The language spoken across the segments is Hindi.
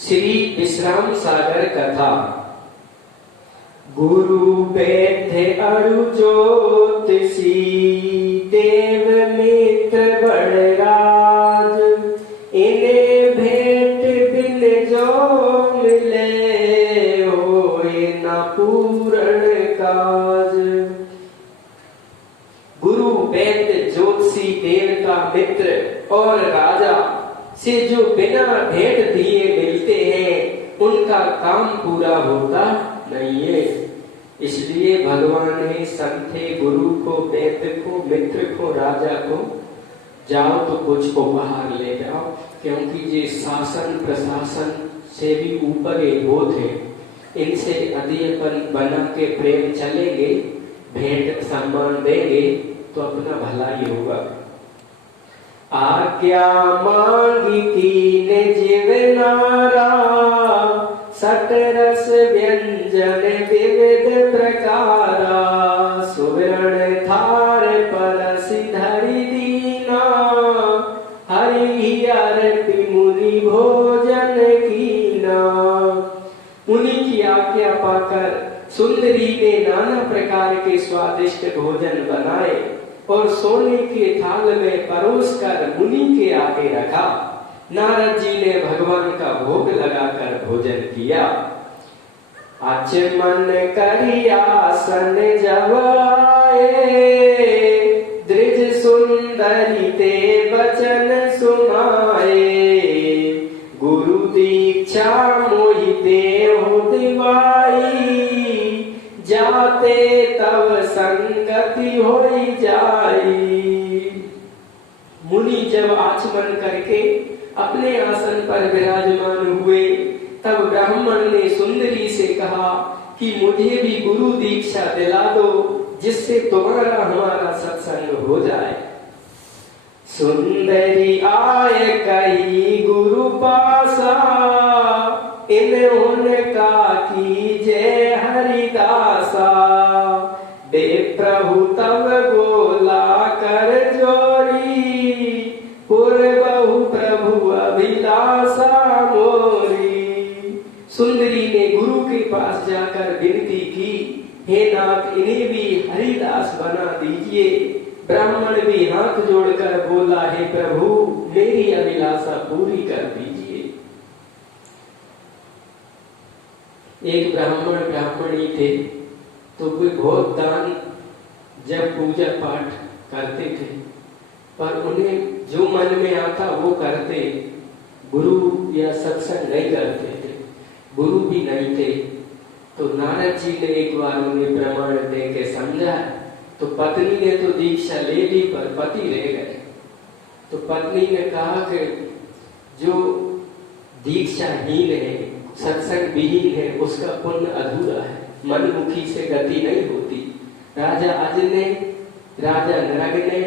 श्री विश्राम सागर कथा। गुरु बैठे अरु ज्योतिषी, देव मित्र बड़राज, इन्हें भेंट बिन जो मिले, होए न पूर्ण काज। गुरु वैद्य ज्योतिषी, देव का मित्र और राजा से जो बिना भेंट दिए मिलते हैं, उनका काम पूरा होता नहीं है। इसलिए भगवान ने संते गुरु को, वैद्य को, मित्र को, राजा को, जाओ तो कुछ उपहार ले जाओ, क्योंकि ये शासन प्रशासन से भी ऊपर ये वो थे। इनसे यदि अपन बना के प्रेम चलेंगे, भेंट सम्मान देंगे, तो अपना भला ही होगा। आज्ञा मांगी कीने जीवनारा, सटरस व्यंजन विविध प्रकारा, सुवर्ण थार परसि धरि दीना, हरि अर्पि मुनि भोजन कीना। मुनि की आज्ञा पाकर सुंदरी ने नाना प्रकार के स्वादिष्ट भोजन बनाए और सोने के थाल में परोस कर मुनि के आगे रखा। नारद जी ने भगवान का भोग लगाकर भोजन किया। आचमन करी आसन जब आए, द्विज सुंदरी ते वचन सुनाए, गुरु दीक्षा मोहि देहु दिवाई, जाते तब संगति होई जाई। मुनि जब आचमन करके अपने आसन पर विराजमान हुए, तब ब्राह्मण ने सुंदरी से कहा कि मुझे भी गुरु दीक्षा दिला दो, जिससे तुम्हारा हमारा सत्संग हो जाए। सुंदरी आय कही गुरु पासा, इन्होंने की जय हरिदासा, दे प्रभु तब गोला कर जोरी, पूर्वहु प्रभु अभिलाषा मोरी। सुंदरी ने गुरु के पास जाकर विनती की, हे नाथ, इन्हें भी हरिदास बना दीजिए। ब्राह्मण भी हाथ जोड़कर बोला, हे प्रभु, मेरी अभिलाषा पूरी कर दीजिए। एक ब्राह्मणी थे, तो कोई बहुत दान जब पूजा पाठ करते थे, पर उन्हें जो मन में आता वो करते, गुरु या सत्संग नहीं करते थे, गुरु भी नहीं थे। तो नारद जी ने एक बार उन्हें प्रमाण दे के समझा, तो पत्नी ने तो दीक्षा ले ली, पर पति रह गए। तो पत्नी ने कहा कि जो दीक्षाहीन है, सत्संग विहीन है, उसका पुण्य अधूरा है, मनमुखी से गति नहीं होती। राजा अज ने, राजा नरग ने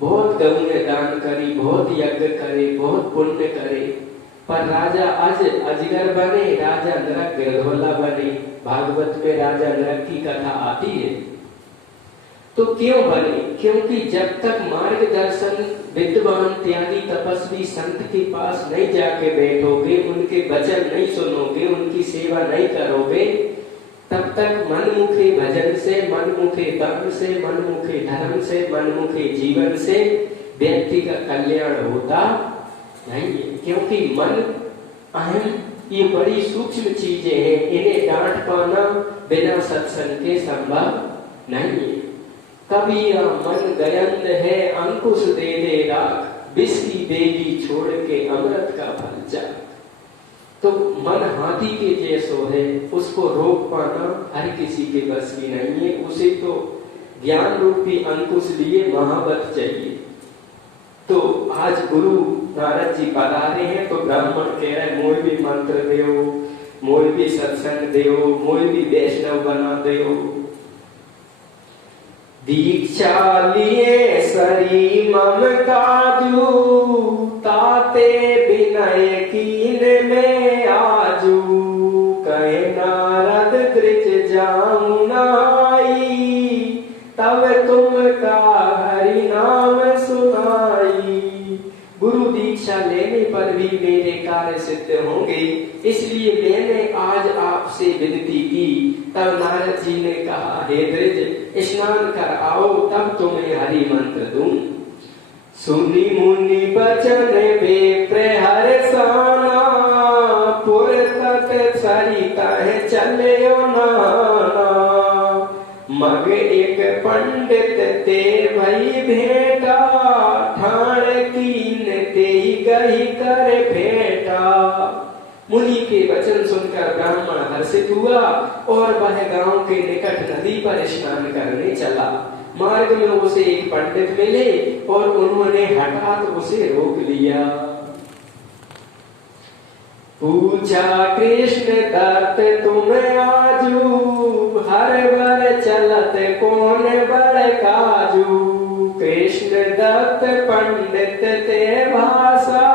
बहुत गौएं दान करी, बहुत यज्ञ करे, बहुत पुण्य करे, पर राजा अज अजगर बने, राजा नरक गिरधोला बने। भागवत में राजा नरक की कथा आती है। तो क्यों बने? क्योंकि जब तक मार्गदर्शन विद्वान त्यागी तपस्वी संत के पास नहीं जाके बैठोगे, उनके वचन नहीं सुनोगे, उनकी सेवा नहीं करोगे, तब तक मनमुखे भजन से, मनमुखे दान से, मनमुखे धर्म से, मनमुखे जीवन से व्यक्ति का कल्याण होता नहीं है। क्योंकि मन, अहम, ये बड़ी सूक्ष्म चीजें हैं, इन्हें डांट पाना बिना सत्संग के संभव नहीं है। कबीरा मन गयंद है, अंकुश दे दे राख, विष की बेली छोड़ के अमृत का फल चाख। तो मन हाथी के जैसो है, उसको रोक पाना हर किसी के बस की नहीं है। उसे तो ज्ञान रूपी अंकुश लिए महावत चाहिए। तो आज गुरु नारद जी पधारे हैं, तो ब्राह्मण कह रहे, मोय भी मंत्र देओ, मोय भी सत्संग देओ, मोय भी वैष्णव बना देओ। दीक्षा लिए सरी मम काजू, ताते विनय कीन में आजू, कहे नारद द्विज जाऊं नाई, तब तुम का हरि नाम सुनाई। गुरु दीक्षा दीक्षा लेने पर भी मेरे कार्य सिद्ध होंगे, इसलिए मैंने आज आपसे विनती की। तब नारद जी ने कहा, हे द्विज, स्नान कर आओ, तब तुम्हें हरि मंत्र दूं। सुनी मुनि बचन विप्र हर्षाना, पुर तट सरिता है चलो नाना। मग एक पंडित ते भई भेटा, ठाण कीन ते गही कर भेटा। मुनि के वचन सुनकर ब्राह्मण हर्षित हुआ और वह गांव के निकट नदी पर स्नान करने चला। मार्ग में उसे एक पंडित मिले और उन्होंने हठात उसे रोक लिया। पूछा, कृष्ण दत्त तुम आजू, हर बर चलत कौन बड़ काजू। कृष्ण दत्त पंडित ते भाषा,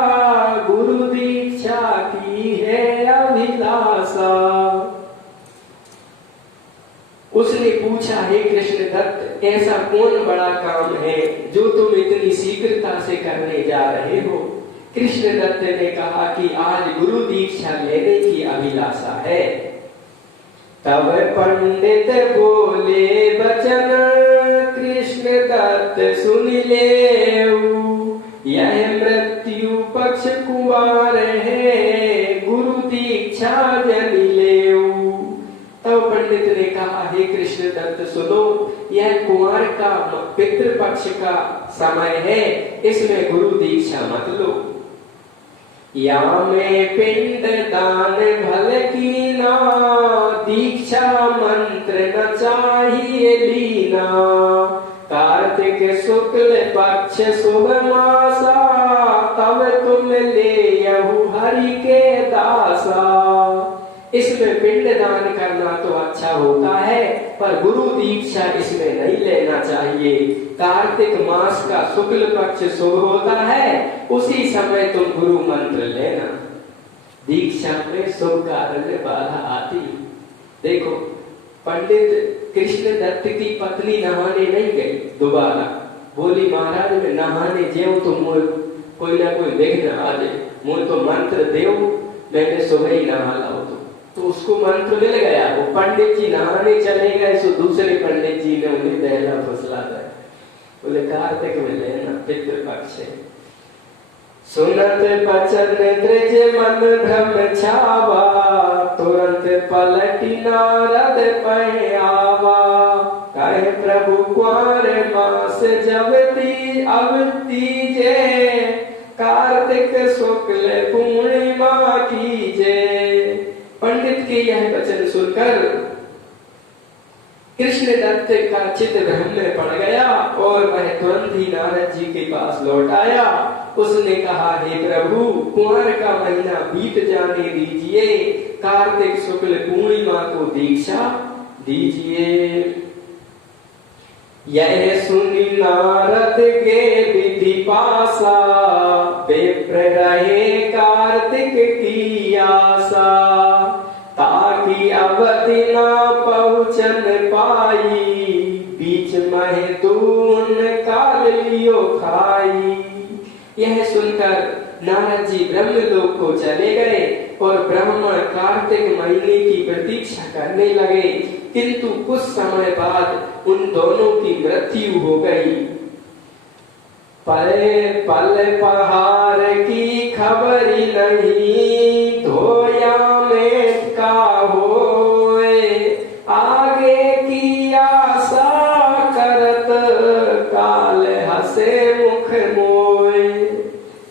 गुरु दीक्षा की है अभिलाषा। उसने पूछा, हे कृष्ण दत्त, ऐसा कौन बड़ा काम है जो तुम इतनी शीघ्रता से करने जा रहे हो। कृष्ण दत्त ने कहा कि आज गुरु दीक्षा लेने की अभिलाषा है। तब पंडित बोले वचन, कृष्ण दत्त सुन लेऊ। यह मृत्यु पक्ष कुमार है, गुरु दीक्षा जन लेऊ। तब पंडित ने कहा, हे कृष्ण दत्त सुनो, यह कुमार का पितृपक्ष का समय है, इसमें गुरु दीक्षा मत लो। या में पिंड दान भल कीना, दीक्षा मंत्र न चाहिए लीना। कार्तिक शुक्ल पक्ष शुभ मासा, तब तुम ले यहु हरि के दासा। इसमें पिंड दान करना तो अच्छा होता है, पर गुरु दीक्षा इसमें नहीं लेना चाहिए। कार्तिक मास का शुक्ल पक्ष शुभ होता है, उसी समय तुम गुरु मंत्र लेना। दीक्षा में शुभ कार्य में बाधा आती। देखो, पंडित कृष्ण दत्त की पत्नी नहाने नहीं गई दोबारा, बोली महाराज मैं नहाने जेऊ तो कोई ना कोई विघ्न आ जाए, मुझे तो मंत्र देव, मैंने सुबह ही नहा लाओ। तो उसको मंत्र मिल गया। वो पंडित जी नहाने चले गए, सो दूसरे पंडित जी ने उन्हें दहला फसला दिया। बोले कार्तिक में लेना, पितृपक्ष है। सुनत बचन द्विज मन भ्रम छावा, तुरंत पलटी नारद पै आवा। कहे प्रभु कुंवर मास जब ती अवती जे, कार्तिक शुक्ल पूर्णिमा कीजे। पंडित के यह वचन सुनकर कृष्ण दत्त का चित्त भ्रम में पड़ गया और वह तुरंत ही नारद जी के पास लौट आया। उसने कहा, हे प्रभु, कुंवर का महीना बीत जाने दीजिए, कार्तिक शुक्ल पूर्णिमा को दीक्षा दीजिए। यह सुनी नारद के विधि पासा, विप्र रहे कार्तिक की आशा। ताकि अवधि ना पहुँचन पाई, बीच मह दून काल लियो खाई। यह सुनकर नारद जी ब्रह्मलोक को चले गए और ब्राह्मण कार्तिक महीने की प्रतीक्षा करने लगे, किंतु कुछ समय बाद उन दोनों की मृत्यु हो गई। पल पल पहाड़ की खबरी नहीं, धोया में का होए। आगे की आशा करत, काल हसे मुख मोए।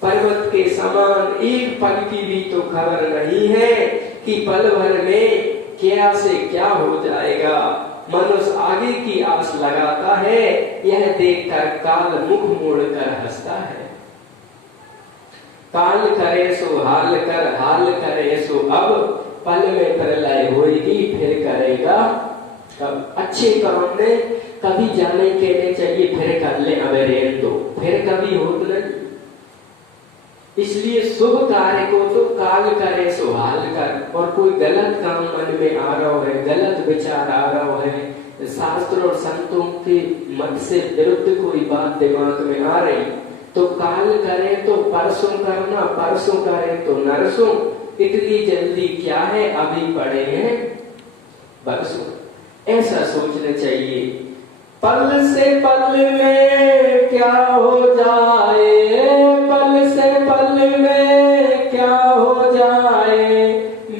पर्वत के समान एक पल की भी तो खबर नहीं है कि पल भर में क्या से क्या हो जाएगा। मनुष्य आगे की आस लगाता है, यह देखकर काल मुख मोड़कर हंसता है। काल करे सो हाल कर, हाल करे सो अब, पल में प्रलय होगी फिर करेगा कब। अच्छे काम में कभी जाने के लिए चाहिए, फिर कर ले, अब रेन दो, फिर कभी हो तो नहीं। इसलिए शुभ कार्य को तो काल करे सो हाल कर। और कोई गलत काम मन में आ रहा है, गलत विचार आ रहा है, शास्त्र और संतों के मत से विरुद्ध कोई बात दिमाग में आ रही, तो काल करे तो परसों करना, परसों करे तो नरसों, इतनी जल्दी क्या है, अभी पड़े हैं बरसों। ऐसा सोचना चाहिए। पल से पल में क्या हो जाए, पल से पल में क्या हो जाए,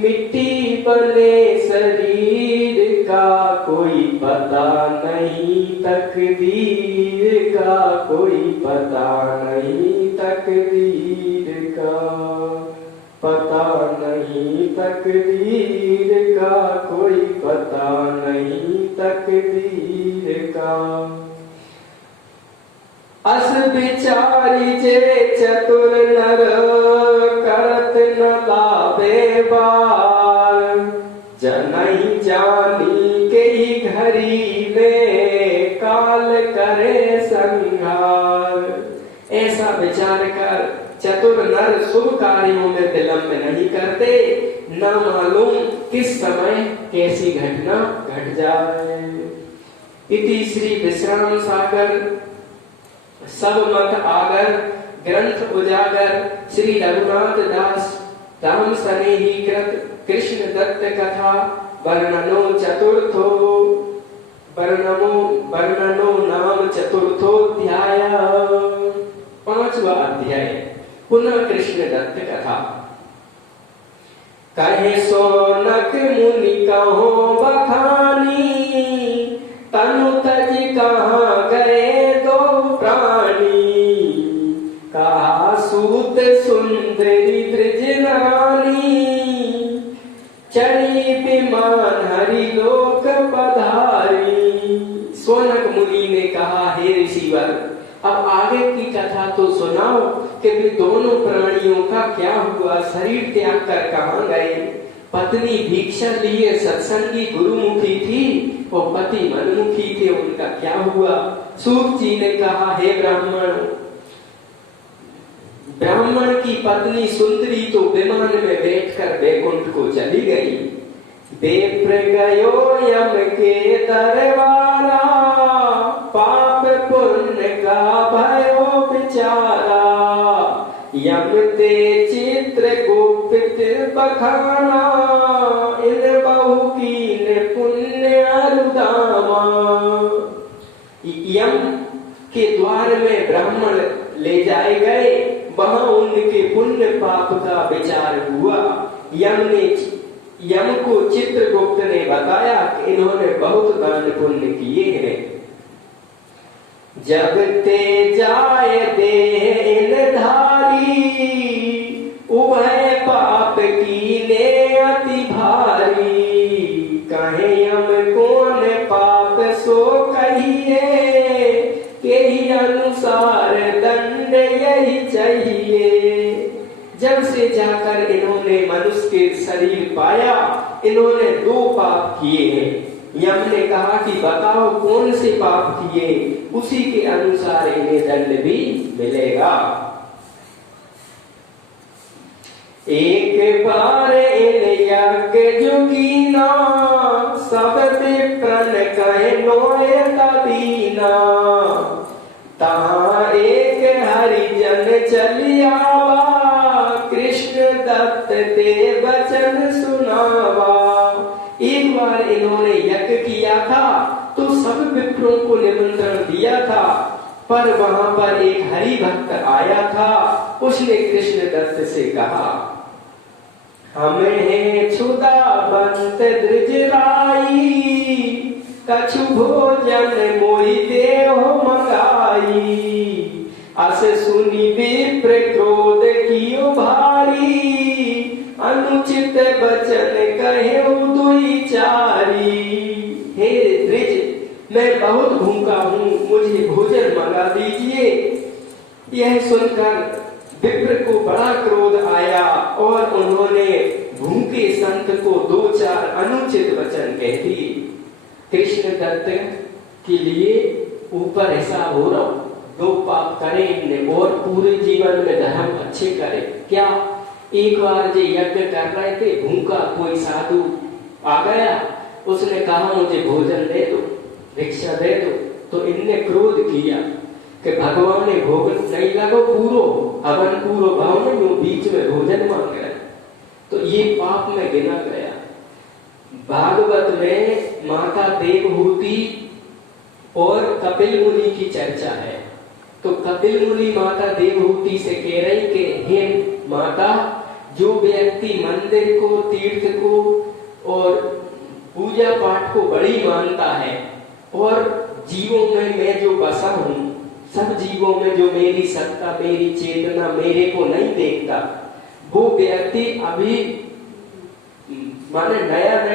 मिट्टी बने शरीर का कोई पता नहीं, तकदीर का कोई पता नहीं, तकदीर का पता नहीं, तकदीर का कोई पता नहीं, तकदीर का। अस बिचारी जे चतुर नर, करत न लावे बार, जनहि जानी के ही घरी में, काल करे संहार। ऐसा विचार कर चतुर नर शुभ कार्यों में विलंब नहीं करते, न मालूम किस समय कैसी घटना घट जाए। इति श्री विश्राम सागर सब मत आगर ग्रंथ उजागर, श्री रघुनाथ दास राम सनेही कृत कृष्ण दत्त कथा, वर्णनो चतुर्थो वर्णनो नाम चतुर्थोध्याय। 5वां अध्याय पुनः कृष्ण दत्त कथा। कहे सोनक मुनि कहो बखानी, तनु तज कहाँ गए दो प्राणी, कहा सूत सुंदरी ब्रज रानी, चढ़ी विमान हरि लोक पधारी। सोनक मुनि ने कहा, हे ऋषिवर, अब आगे की कथा तो सुनाओ कि वे दोनों प्राणियों का क्या हुआ, शरीर त्याग कर कहाँ गए। पत्नी भिक्षा लिए सत्संगी गुरुमुखी थी और पति मनमुखी थे, उनका क्या हुआ। सूत जी ने कहा, हे ब्राह्मण, ब्राह्मण की पत्नी सुंदरी तो विमान में बैठकर वैकुंठ को चली गई। बेप्र गयो यम के दरबारा, पाप पुण्य का भयो विचारा, यम ते चित्र गुप्त बखाना, इन बहु कीन पुण्य अनुदामा। यम के द्वार में ब्राह्मण ले जाए गए, वहां उनके पुण्य पाप का विचार हुआ। यम को चित्रगुप्त ने बताया कि इन्होंने बहुत दान पुण्य किए हैं। जब ते जाए देह इन धारी, उभय पाप कीने अति भारी, कहे यम कौन पाप सो कहिए, के ही अनुसार दंड यही चाहिए। जब से जाकर इन्होंने मनुष्य के शरीर पाया, इन्होंने 2 पाप किए हैं। यम ने कहा कि बताओ कौन से पाप किए, उसी के अनुसार इन्हें दंड भी मिलेगा। एक बार इन यज्ञ जुगीना, सब विप्रन कहे नोए तदीना, तहाँ एक हरिजन चलियावा, कृष्ण दत्त ते वचन सुनावा। एक बार इन्होंने यज्ञ किया था तो सब विप्रों को निमंत्रण दिया था, पर वहां पर एक हरि भक्त आया था। उसने कृष्ण दत्त से कहा, हमें क्षुदा बंत द्रिजराई, कछु भोजन मोहि देहो मंगाई, अस सुनी विप्र क्रोध कियो भारी, अनुचित वचन कहे दुई चारी। हे द्विज, मैं बहुत भूखा हूँ, मुझे भोजन मंगा दीजिए। यह सुनकर विप्र को बड़ा क्रोध आया और उन्होंने भूखे संत को 2-4 अनुचित वचन कह दिए। कृष्ण दत्त के लिए ऊपर हिसाब हो रहा, 2 पाप करे इनने और पूरे जीवन में धर्म अच्छे करे। क्या एक बार जो यज्ञ कर रहे थे, भूखा कोई साधु आ गया, उसने कहा मुझे भोजन दे दो, भिक्षा दे दो, तो इनने क्रोध किया। कि भगवान ने भोग नहीं लगो पूरो अवन पूरो भाव में वो बीच में भोजन मांग रहे, तो ये पाप में गिना गया। भागवत में माता देवहूति और कपिल मुनि की चर्चा है। तो कपिल मुनि माता देवहूति से कह रही कि हे माता, जो व्यक्ति मंदिर को, तीर्थ को और पूजा पाठ को बड़ी मानता है और जीवों में मैं जो बसा हूं, सब जीवों में जो मेरी सत्ता, मेरी चेतना, मेरे को नहीं देखता, वो व्यक्ति अभी माने नया नया